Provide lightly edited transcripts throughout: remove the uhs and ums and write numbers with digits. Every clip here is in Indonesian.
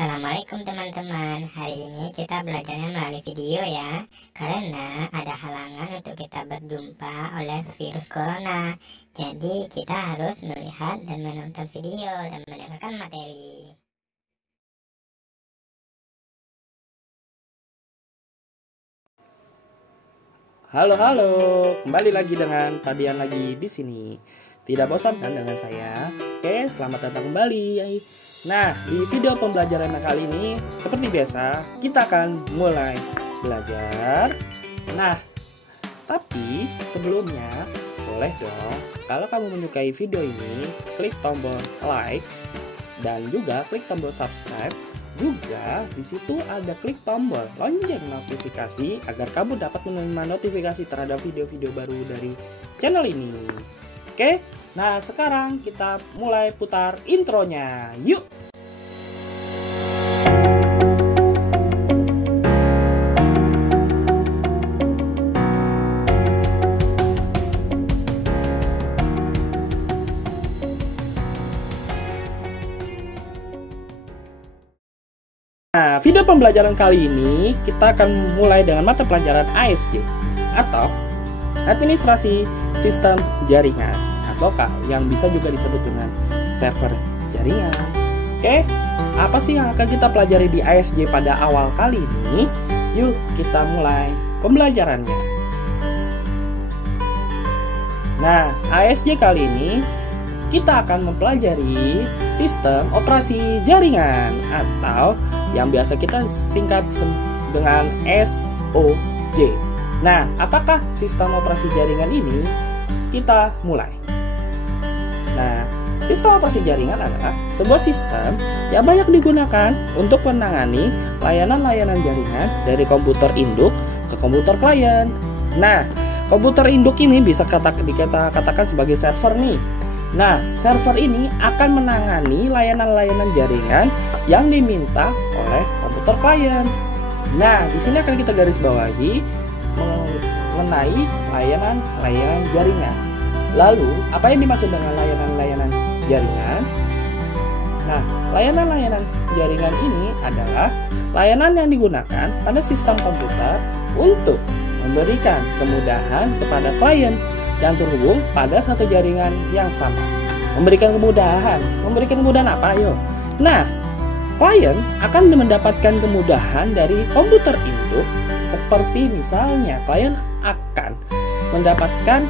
Assalamualaikum teman-teman. Hari ini kita belajarnya melalui video ya, karena ada halangan untuk kita berjumpa oleh virus corona. Jadi kita harus melihat dan menonton video dan mendengarkan materi. Halo, kembali lagi dengan Padian lagi di sini. Tidak bosan kan dengan saya? Oke, selamat datang kembali. Nah, di video pembelajaran kali ini, seperti biasa, kita akan mulai belajar. Nah, tapi sebelumnya, boleh dong, kalau kamu menyukai video ini, klik tombol like dan juga klik tombol subscribe. Juga di situ ada klik tombol lonceng notifikasi agar kamu dapat menerima notifikasi terhadap video-video baru dari channel ini. Oke, nah sekarang kita mulai putar intronya. Yuk! Nah, video pembelajaran kali ini kita akan mulai dengan mata pelajaran ASJ atau Administrasi Sistem Jaringan atau yang bisa juga disebut dengan server jaringan. Oke, apa sih yang akan kita pelajari di ASJ pada awal kali ini? Yuk kita mulai pembelajarannya. Nah, ASJ kali ini kita akan mempelajari sistem operasi jaringan atau yang biasa kita singkat dengan SOJ. Nah, apakah sistem operasi jaringan ini? Kita mulai. Nah, sistem operasi jaringan adalah sebuah sistem yang banyak digunakan untuk menangani layanan-layanan jaringan dari komputer induk ke komputer klien. Nah, komputer induk ini bisa kita katakan sebagai server nih. Nah, server ini akan menangani layanan-layanan jaringan yang diminta oleh komputer klien. Nah, di sini akan kita garis bawahi mengenai layanan-layanan jaringan. Lalu, apa yang dimaksud dengan layanan-layanan jaringan? Nah, layanan-layanan jaringan ini adalah layanan yang digunakan pada sistem komputer untuk memberikan kemudahan kepada klien yang terhubung pada satu jaringan yang sama. Memberikan kemudahan apa? Ayo. Nah, klien akan mendapatkan kemudahan dari komputer induk seperti misalnya klien akan mendapatkan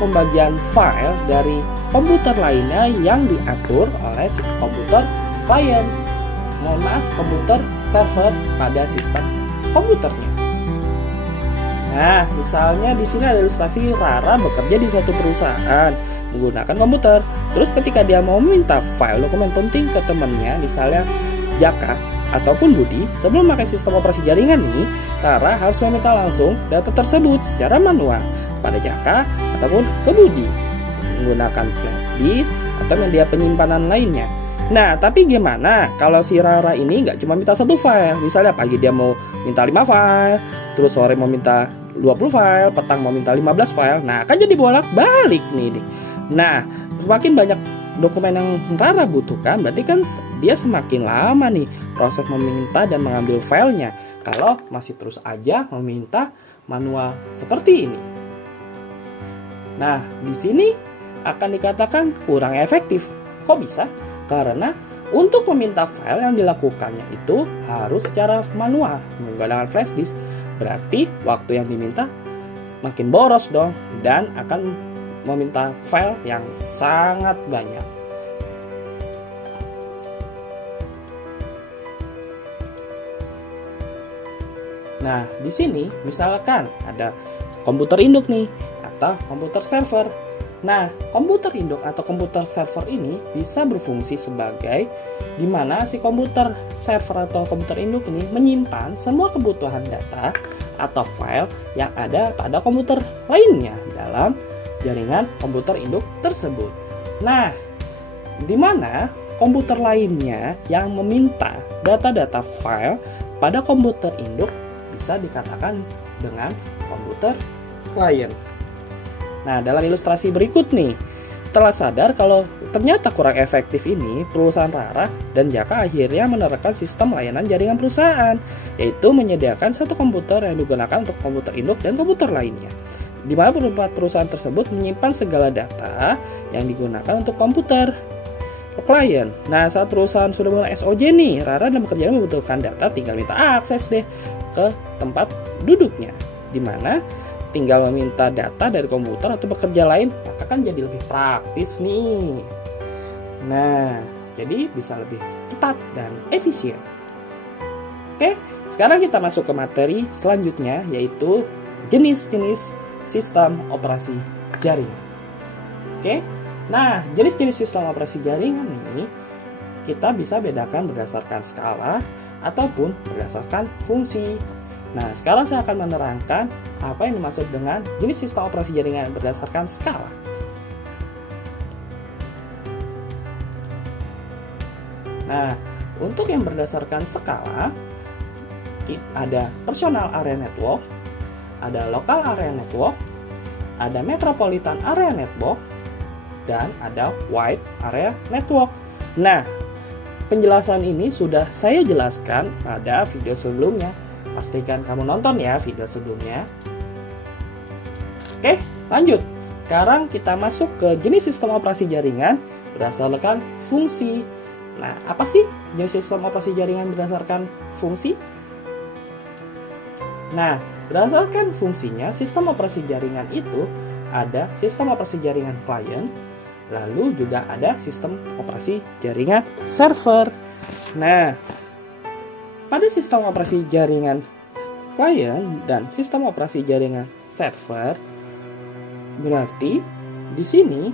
pembagian file dari komputer lainnya yang diatur oleh si komputer klien. Komputer server pada sistem komputernya. Nah, misalnya di sini ada ilustrasi Rara bekerja di suatu perusahaan menggunakan komputer. Terus ketika dia mau minta file dokumen penting ke temannya, misalnya Jaka ataupun Budi, sebelum pakai sistem operasi jaringan nih, Rara harus meminta langsung data tersebut secara manual pada Jaka ataupun ke Budi menggunakan flash disk atau media penyimpanan lainnya. Nah, tapi gimana kalau si Rara ini nggak cuma minta satu file? Misalnya pagi dia mau minta 5 file, terus sore mau minta 20 file, petang mau minta 15 file. Nah, kan jadi bolak-balik nih. Nah, semakin banyak dokumen yang Rara butuhkan, berarti kan dia semakin lama nih proses meminta dan mengambil filenya. Kalau masih terus aja meminta manual seperti ini. Nah, di sini akan dikatakan kurang efektif. Kok bisa? Karena untuk meminta file yang dilakukannya itu harus secara manual menggunakan flash disk. Berarti waktu yang diminta makin boros dong dan akan meminta file yang sangat banyak. Nah, di sini misalkan ada komputer induk nih atau komputer server. Nah, komputer induk atau komputer server ini bisa berfungsi sebagai di mana si komputer server atau komputer induk ini menyimpan semua kebutuhan data atau file yang ada pada komputer lainnya dalam jaringan komputer induk tersebut. Nah, di mana komputer lainnya yang meminta data-data file pada komputer induk bisa dikatakan dengan komputer klien. Nah, dalam ilustrasi berikut nih, Setelah sadar kalau ternyata kurang efektif ini, perusahaan Rara dan Jaka akhirnya menerapkan sistem layanan jaringan perusahaan, yaitu menyediakan satu komputer yang digunakan untuk komputer induk dan komputer lainnya, di mana perusahaan tersebut menyimpan segala data yang digunakan untuk komputer klien. Nah, saat perusahaan sudah mulai SOJ nih, Rara dan pekerjaan membutuhkan data, tinggal minta akses deh ke tempat duduknya, di mana tinggal meminta data dari komputer atau pekerja lain, maka kan jadi lebih praktis nih. Nah, jadi bisa lebih cepat dan efisien. Oke, sekarang kita masuk ke materi selanjutnya, yaitu jenis-jenis sistem operasi jaringan. Oke, nah jenis-jenis sistem operasi jaringan ini kita bisa bedakan berdasarkan skala ataupun berdasarkan fungsi. Nah, sekarang saya akan menerangkan apa yang dimaksud dengan jenis sistem operasi jaringan berdasarkan skala. Nah, untuk yang berdasarkan skala, ada personal area network, ada local area network, ada metropolitan area network, dan ada wide area network. Nah, penjelasan ini sudah saya jelaskan pada video sebelumnya. Pastikan kamu nonton ya video sebelumnya. Oke, lanjut. Sekarang kita masuk ke jenis sistem operasi jaringan berdasarkan fungsi. Nah, apa sih jenis sistem operasi jaringan berdasarkan fungsi? Nah, berdasarkan fungsinya, sistem operasi jaringan itu ada sistem operasi jaringan client, lalu juga ada sistem operasi jaringan server. Nah, pada sistem operasi jaringan client dan sistem operasi jaringan server, berarti di sini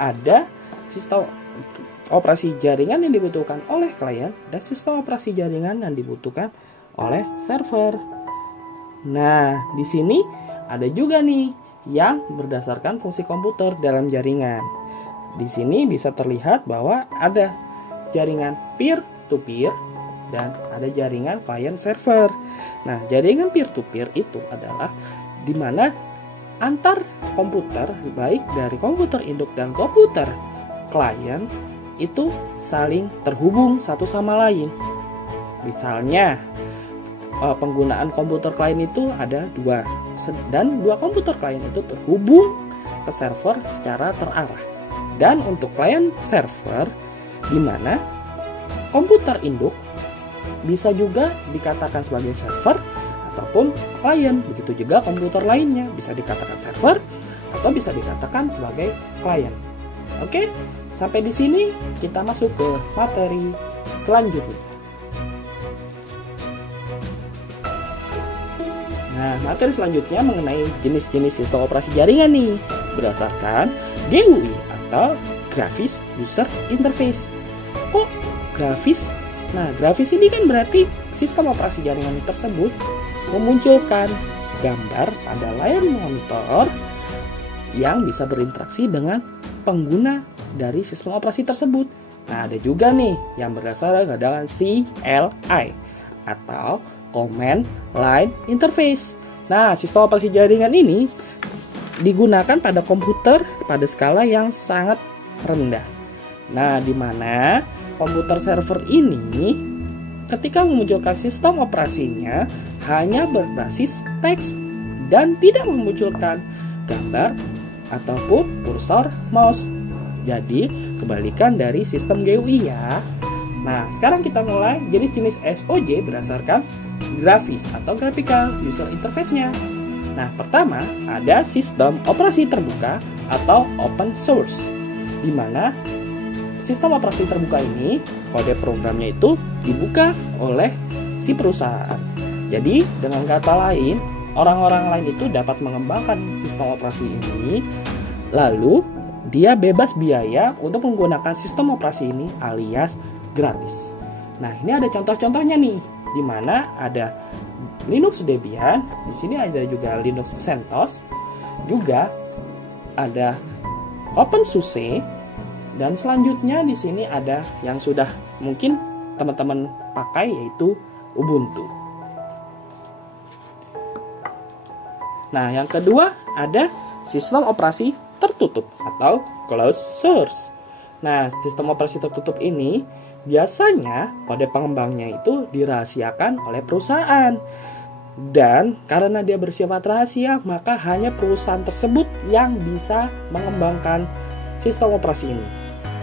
ada sistem operasi jaringan yang dibutuhkan oleh klien dan sistem operasi jaringan yang dibutuhkan oleh server. Nah, di sini ada juga nih yang berdasarkan fungsi komputer dalam jaringan. Di sini bisa terlihat bahwa ada jaringan peer-to-peer dan ada jaringan client server. Nah, jaringan peer-to-peer itu adalah di mana antar komputer, baik dari komputer induk dan komputer klien, itu saling terhubung satu sama lain. Misalnya, penggunaan komputer klien itu ada dua, dan dua komputer klien itu terhubung ke server secara terarah. Dan untuk client server, di mana komputer induk bisa juga dikatakan sebagai server ataupun klien. Begitu juga komputer lainnya bisa dikatakan server atau bisa dikatakan sebagai klien. Oke, sampai di sini kita masuk ke materi selanjutnya. Nah, materi selanjutnya mengenai jenis-jenis sistem operasi jaringan nih berdasarkan GUI atau Graphics User Interface. Kok grafis? Nah, grafis ini kan berarti sistem operasi jaringan tersebut memunculkan gambar pada layar monitor yang bisa berinteraksi dengan pengguna dari sistem operasi tersebut. Nah, ada juga nih yang berdasarkan dengan CLI atau Command Line Interface. Nah, sistem operasi jaringan ini digunakan pada komputer pada skala yang sangat rendah. Nah, di mana komputer server ini ketika memunculkan sistem operasinya hanya berbasis teks dan tidak memunculkan gambar ataupun kursor mouse. Jadi, kebalikan dari sistem GUI ya. Nah, sekarang kita mulai jenis-jenis SOJ berdasarkan grafis atau graphical user interface-nya. Nah, pertama ada sistem operasi terbuka atau open source, di mana sistem operasi terbuka ini kode programnya itu dibuka oleh si perusahaan. Jadi, dengan kata lain, orang-orang lain itu dapat mengembangkan sistem operasi ini, lalu dia bebas biaya untuk menggunakan sistem operasi ini alias gratis. Nah, ini ada contoh-contohnya nih, di mana ada Linux Debian, di sini ada juga Linux CentOS, juga ada OpenSUSE, dan selanjutnya di sini ada yang sudah mungkin teman-teman pakai, yaitu Ubuntu. Nah, yang kedua ada sistem operasi tertutup atau closed source. Nah, sistem operasi tertutup ini biasanya kode pengembangnya itu dirahasiakan oleh perusahaan. Dan karena dia bersifat rahasia, maka hanya perusahaan tersebut yang bisa mengembangkan sistem operasi ini.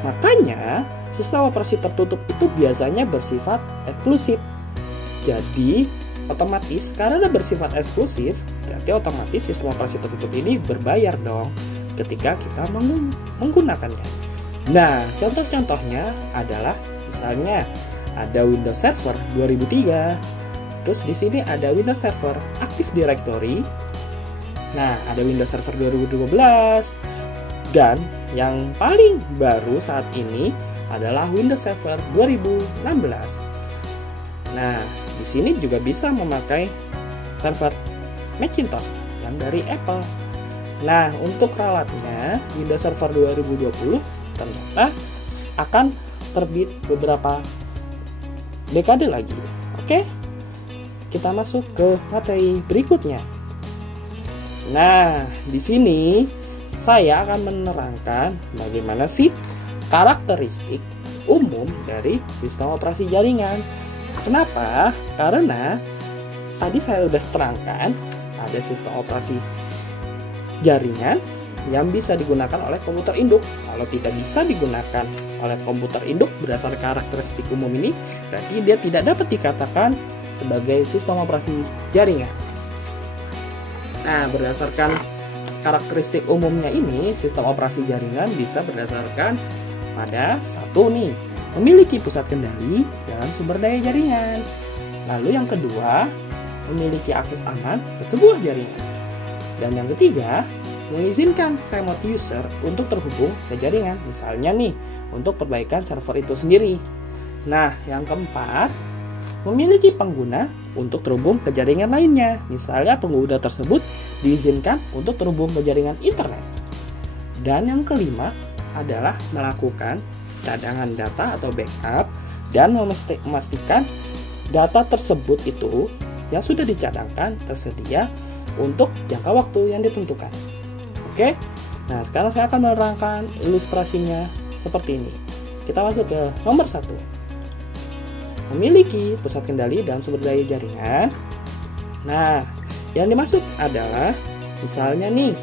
Makanya, sistem operasi tertutup itu biasanya bersifat eksklusif. Jadi, otomatis karena bersifat eksklusif, berarti otomatis sistem operasi tertutup ini berbayar dong ketika kita menggunakannya. Nah, contoh-contohnya adalah misalnya ada Windows Server 2003. Terus di sini ada Windows Server Active Directory. Nah, ada Windows Server 2012. Dan yang paling baru saat ini adalah Windows Server 2016. Nah, di sini juga bisa memakai server Macintosh yang dari Apple. Nah, untuk ralatnya Windows Server 2020 ternyata akan terbit beberapa dekade lagi. Oke, kita masuk ke materi berikutnya. Nah, di sini saya akan menerangkan bagaimana sih karakteristik umum dari sistem operasi jaringan. Kenapa? Karena tadi saya sudah terangkan ada sistem operasi jaringan yang bisa digunakan oleh komputer induk. Kalau tidak bisa digunakan oleh komputer induk berdasarkan karakteristik umum ini, berarti dia tidak dapat dikatakan sebagai sistem operasi jaringan. Nah, berdasarkan karakteristik umumnya ini, sistem operasi jaringan bisa berdasarkan pada satu nih, memiliki pusat kendali dan sumber daya jaringan. Lalu yang kedua, memiliki akses aman ke sebuah jaringan. Dan yang ketiga, mengizinkan remote user untuk terhubung ke jaringan, misalnya nih untuk perbaikan server itu sendiri. Nah, yang keempat, memiliki pengguna untuk terhubung ke jaringan lainnya, misalnya pengguna tersebut diizinkan untuk terhubung ke jaringan internet. Dan yang kelima adalah melakukan cadangan data atau backup dan memastikan data tersebut itu yang sudah dicadangkan tersedia untuk jangka waktu yang ditentukan. Oke, nah sekarang saya akan menerangkan ilustrasinya seperti ini. Kita masuk ke nomor 1. Memiliki pusat kendali dan sumber daya jaringan. Nah, yang dimaksud adalah misalnya nih,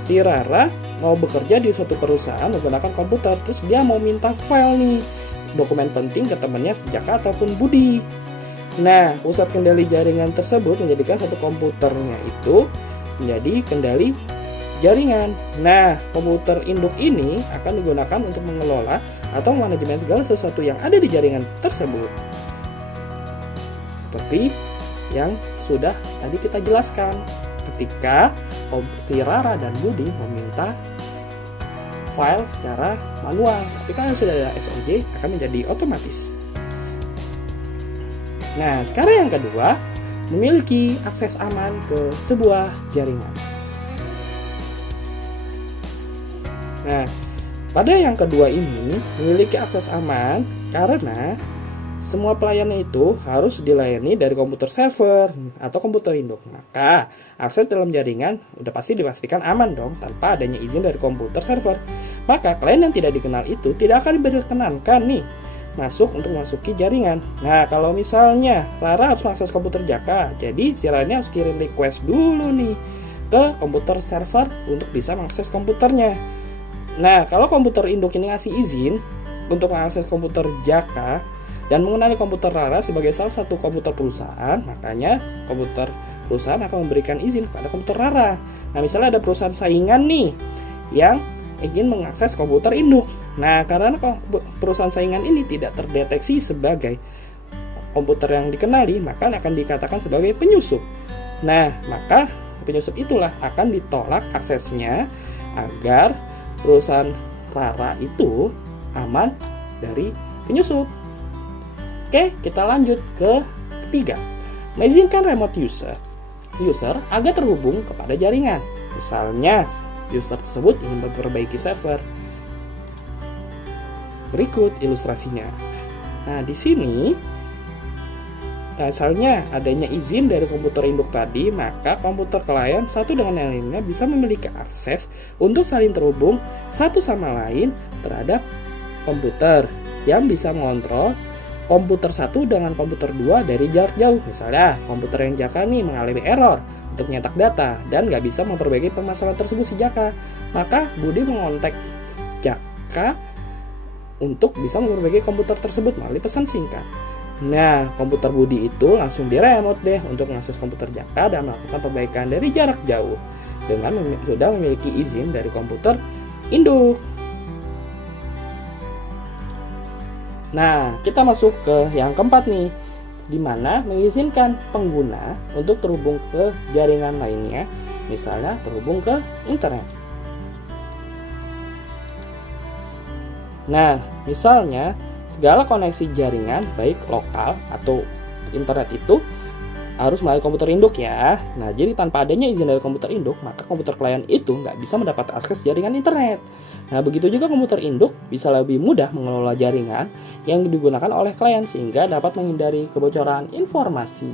si Rara mau bekerja di suatu perusahaan menggunakan komputer, terus dia mau minta file nih, dokumen penting ke temannya sejak ataupun Budi. Nah, pusat kendali jaringan tersebut menjadikan satu komputernya itu menjadi kendali jaringan. Nah, komputer induk ini akan digunakan untuk mengelola atau manajemen segala sesuatu yang ada di jaringan tersebut. Seperti yang sudah tadi kita jelaskan ketika si Rara dan Budi meminta file secara manual. Tapi kalau sudah ada SOJ akan menjadi otomatis. Nah, sekarang yang kedua, memiliki akses aman ke sebuah jaringan. Nah, pada yang kedua ini, memiliki akses aman karena semua pelayanan itu harus dilayani dari komputer server atau komputer induk. Maka, akses dalam jaringan udah pasti dipastikan aman dong, tanpa adanya izin dari komputer server. Maka, klien yang tidak dikenal itu tidak akan diperkenankan nih masuk untuk memasuki jaringan. Nah, kalau misalnya Rara harus mengakses komputer Jaka, jadi si Rara ini harus kirim request dulu nih ke komputer server untuk bisa mengakses komputernya. Nah, kalau komputer induk ini ngasih izin untuk mengakses komputer Jaka dan mengenali komputer Rara sebagai salah satu komputer perusahaan, makanya komputer perusahaan akan memberikan izin kepada komputer Rara. Nah, misalnya ada perusahaan saingan nih yang ingin mengakses komputer induk. Nah, karena perusahaan saingan ini tidak terdeteksi sebagai komputer yang dikenali, maka akan dikatakan sebagai penyusup. Nah, maka penyusup itulah akan ditolak aksesnya agar perusahaan Rara itu aman dari penyusup. Oke, kita lanjut ke ketiga. Mengizinkan remote user agar terhubung kepada jaringan. Misalnya, user tersebut ingin memperbaiki server. Berikut ilustrasinya. Nah, di sini misalnya adanya izin dari komputer induk tadi, maka komputer klien satu dengan yang lainnya bisa memiliki akses untuk saling terhubung satu sama lain terhadap komputer yang bisa mengontrol komputer satu dengan komputer 2 dari jarak jauh. Misalnya komputer yang Jaka nih mengalami error untuk nyetak data dan nggak bisa memperbaiki permasalahan tersebut si Jaka, maka Budi mengontak Jaka untuk bisa memperbaiki komputer tersebut melalui pesan singkat. Nah, komputer Budi itu langsung di-remote deh untuk mengakses komputer Jaka dan melakukan perbaikan dari jarak jauh dengan sudah memiliki izin dari komputer induk. Nah, kita masuk ke yang keempat nih, di mana mengizinkan pengguna untuk terhubung ke jaringan lainnya, misalnya terhubung ke internet. Nah, misalnya segala koneksi jaringan baik lokal atau internet itu harus melalui komputer induk ya. Nah, jadi tanpa adanya izin dari komputer induk, maka komputer klien itu nggak bisa mendapat akses jaringan internet. Nah, begitu juga komputer induk bisa lebih mudah mengelola jaringan yang digunakan oleh klien sehingga dapat menghindari kebocoran informasi.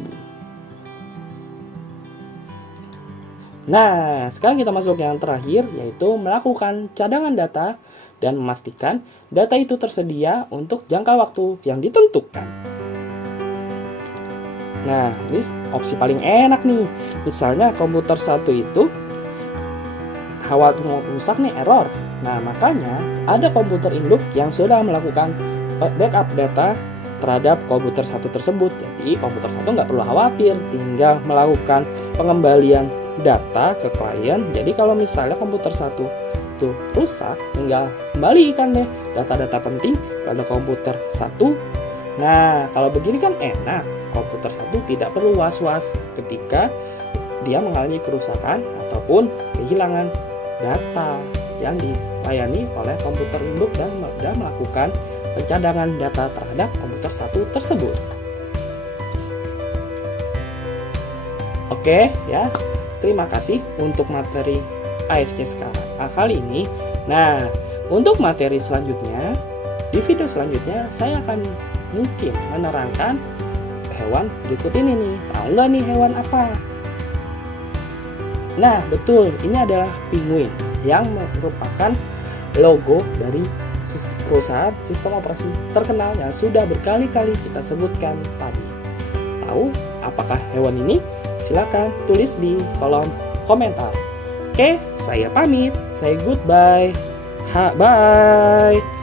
Nah, sekarang kita masuk yang terakhir, yaitu melakukan cadangan data dan memastikan data itu tersedia untuk jangka waktu yang ditentukan. Nah, ini opsi paling enak nih. Misalnya komputer satu itu khawatir mau rusak nih, error. Nah, makanya ada komputer induk yang sudah melakukan backup data terhadap komputer satu tersebut. Jadi komputer satu nggak perlu khawatir, tinggal melakukan pengembalian data ke klien. Jadi kalau misalnya komputer satu itu rusak, tinggal kembalikan deh data-data penting pada komputer satu. Nah, kalau begini kan enak, komputer satu tidak perlu was-was ketika dia mengalami kerusakan ataupun kehilangan data yang dilayani oleh komputer induk dan melakukan pencadangan data terhadap komputer satu tersebut. Oke ya, terima kasih untuk materi ASC sekarang kali ini. Nah, untuk materi selanjutnya, di video selanjutnya saya akan mungkin menerangkan hewan berikut ini nih. Tahu nggak nih hewan apa? Nah, betul, ini adalah penguin yang merupakan logo dari perusahaan sistem operasi terkenal yang sudah berkali-kali kita sebutkan tadi. Tahu apakah hewan ini? Silakan tulis di kolom komentar. Oke, saya pamit. Saya goodbye. Bye.